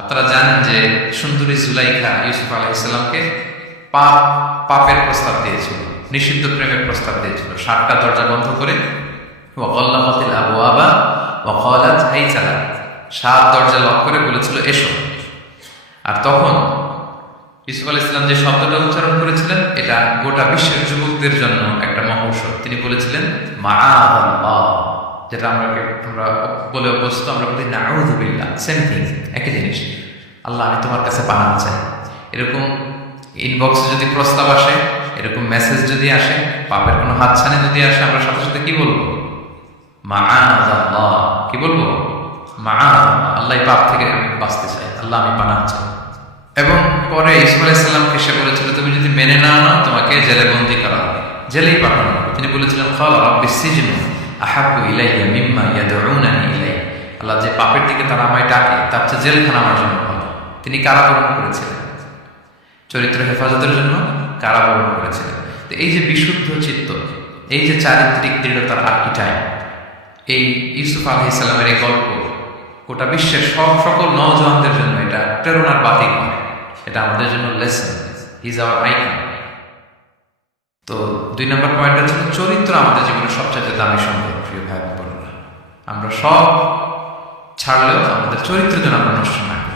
আপনারা জানেন যে সুন্দরী জুলাইখা ইউসুফ আলাইহিসসালামকে পাপের প্রস্তাব দিয়েছিল, নিষিদ্ধ প্রেমের প্রস্তাব দিয়েছিল। 7টা দরজা বন্ধ করে ওয়াগাল্লাকাতিল আবওয়াবা ওয়া ক্বালাত হাইতা লাক, 7 দরজা লক করে বলেছিল এসো। আর তখন ইউসুফ আলাইহিস সালাম যে শব্দটা উচ্চারণ করেছিলেন, এটা গোটা বিশ্বের যুবকদের জন্য একটা মহৌষধ। তিনি বলেছিলেন মাআযাল্লাহ, যেটা আমরা বলে অভ্যস্ত, আমরা বলি নাউযু বিল্লাহ, সেম থিং, একই জিনিস। আল্লাহ, আমি তোমার কাছে পানাহ চাই। এরকম ইনবক্সে যদি প্রস্তাব আসে, এরকম মেসেজ যদি আসে, পাপের কোনো হাতছানি যদি আসে, আমরা সাথে সাথে কি বলবো? মাআযাল্লাহ। কি বলবো? মাআযাল্লাহ, আল্লাহ পাপ থেকে আমি বাঁচতে চাই, আল্লাহ আমি পানাহ চাই। এবং পরে ইউসুফ আলাইহিস সালামকে সে বলেছিল, তুমি যদি মেনে নাও না, তোমাকে জেলে বন্দী করা হবে, জেলেই পাঠানো হবে। তিনি বলেছিলেন ক্বালা রাব্বিস সিজনু আহাব্বু ইলাইয়া মিম্মা ইয়াদউনানি ইলাইহি, আল্লাহ, যে পাপের দিকে তারা আমায় ডাকে, তার চেয়ে জেলখানা আমার জন্য ভালো। তিনি কারাবরণ করেছিলেন, চরিত্র হেফাজতের জন্য কারাবরণ করেছিলেন। তো এই যে বিশুদ্ধ চিত্ত, এই যে চারিত্রিক দৃঢ়তার আর্কিটাইপ, এই ইউসুফ আলাইহিস সালামের এই গল্প গোটা বিশ্বের সকল নওজওয়ানদের জন্য এটা প্রেরণার বাতিক, এটা আমাদের জন্য lesson. He is our icon. তো 2 নম্বর পয়েন্টটা ছিল চরিত্র আমাদের জীবনের সবচেয়ে দামি সম্পদ। প্রিয় ভাই বোনেরা, আমরা সব ছাড়লেও আমাদের চরিত্র যেন আমরা নষ্ট না করি।